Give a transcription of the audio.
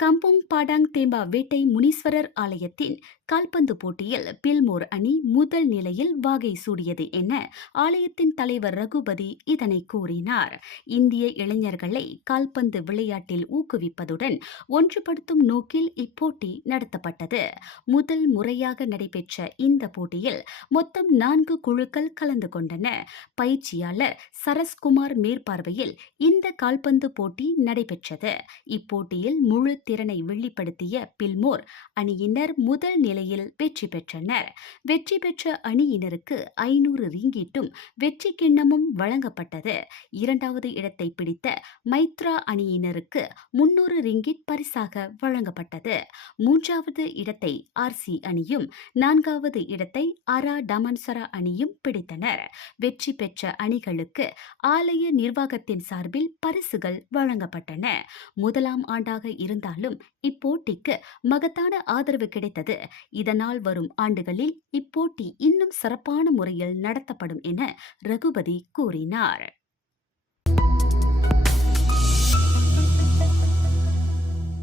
Kampung Padang தேம்பா வேட்டை முனீஸ்வரர் ஆலயத்தின் கால்பந்து போட்டியில் பில்மோர் அணி முதல் நிலையில் வாகை சூடியது என ஆலயத்தின் தலைவர் ரகுபதி இதனை கூறினார். இந்திய இளைஞர்களை கால்பந்து விளையாட்டில் ஊக்குவிப்பதுடன் ஒன்றுபடுத்தும் நோக்கில் இப்போட்டி நடத்தப்பட்டது. முதல் முறையாக நடைபெற்ற இந்த போட்டியில் மொத்தம் 4 குழுக்கள் கலந்து கொண்டன. பயிற்சியாளர் சரஸ்குமார் மேற்பார்வையில் இந்த கால்பந்து போட்டி நடைபெற்றது. இப்போட்டியில் முழு திறனை வெளிப்படுத்திய பில்மோர் அணியினர் முதல் நிலையில் வெற்றி பெற்றனர். வெற்றி பெற்ற அணியினருக்கு 500 ரிங்கீட்டும் வெற்றி கிண்ணமும் வழங்கப்பட்டது. இரண்டாவது இடத்தை பிடித்த மைத்ரா அணியினருக்கு 300 ரிங்கிட் பரிசாக வழங்கப்பட்டது. மூன்றாவது இடத்தை ஆர்சி அணியும் 4வது இடத்தை அரா டமன்சரா அணியும் பிடித்தனர். வெற்றி பெற்ற அணிகளுக்கு ஆலய நிர்வாகத்தின் சார்பில் பரிசுகள் வழங்கப்பட்டன. முதலாம் ஆண்டாக இருந்தாலும் இப்போட்டிக்கு மகத்தான ஆதரவு கிடைத்தது. இதனால் வரும் ஆண்டுகளில் இப்போட்டி இன்னும் சிறப்பான முறையில் நடத்தப்படும் என ரகுபதி கூறினார்.